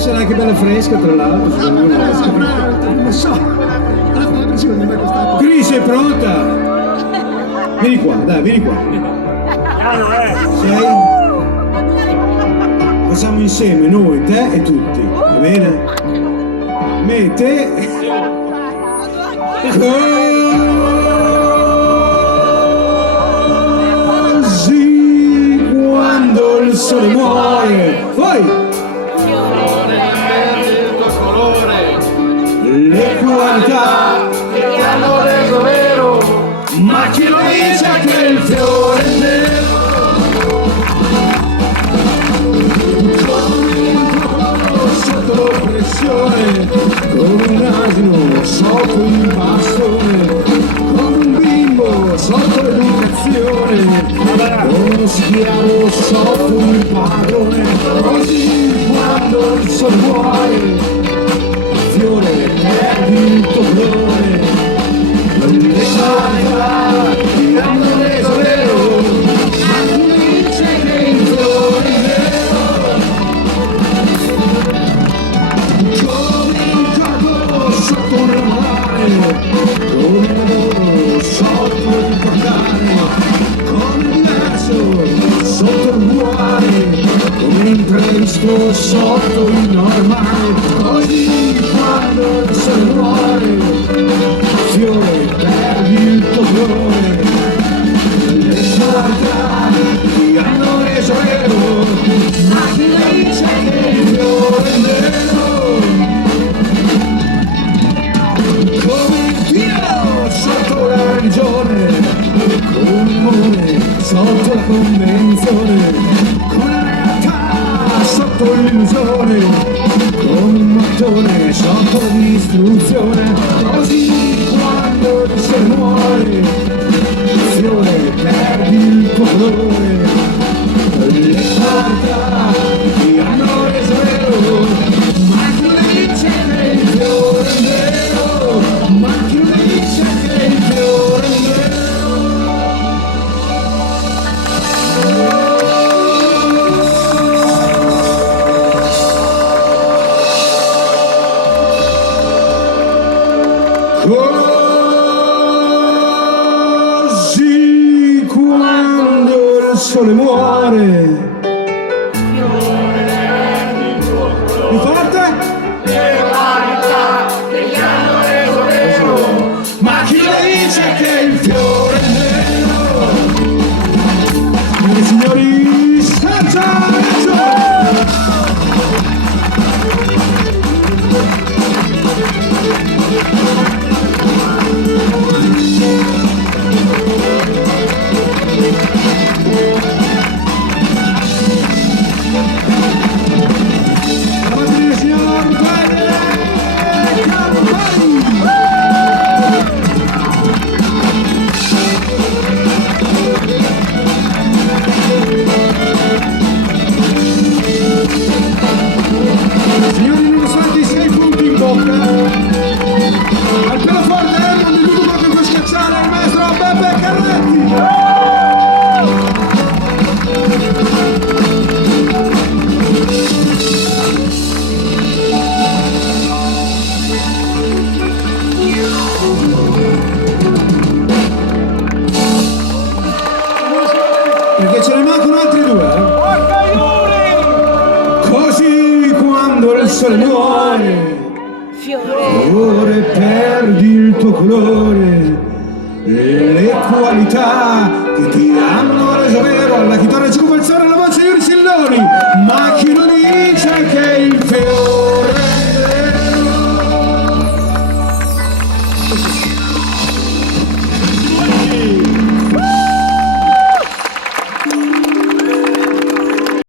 sarà anche bella fresca tra l'altro, secondo me. Non so, secondo me questa. Quindi sei pronta? Vieni qua, dai, vieni qua. Sei? Facciamo insieme noi, te e tutti, va bene? Me, te. Così quando il sole muore, poi le qualità che ti hanno reso vero, ma chi lo dice che il fiore è nero? Sotto pressione, come un asino sotto il bastone, come un bimbo sotto l'educazione, come uno schiavo sotto il padrone. Così quando il sole muore, fiore perdi il tuo colore, le qualità ti hanno reso vero, ma tu dice che il fiore è vero. Come un corpo sotto un mare, come un lavoro sotto il portale, come un diverso sotto il cuore, come un imprevisto sotto il normale. Così quando il sole muore, fiore perdi il tuo colore, le qualità ti hanno reso vero, ma chi dice che il fiore è nero? Come il tiro sotto la religione, come un limone sotto la convenzione, come la realtà sotto l'illusione, come un mattone sotto la distruzione. Così quando il sole muore, fiore perdi il tuo colore, le qualità ti hanno reso vero, ma chi dice che il fiore è nero? Ma chi dice che il fiore è nero? Così quando il sole muore, più forte? le qualità che ti hanno reso vero, Ma chi lo dice che il fiore è nero? Signore e signori, Sergio! Avanti, signor signori, nonostante i 6 punti in bocca, al pianoforte non è venuto proprio per schiacciare il maestro Beppe Carretti. Perché ce ne mancano altri due, Così quando il sole muore, fiore perdi il tuo colore, le qualità che ti hanno reso vero. Alla chitarra Giacomo Balzano, alla voce Iuri Silloni. Ma chi lo dice che il fiore è vero?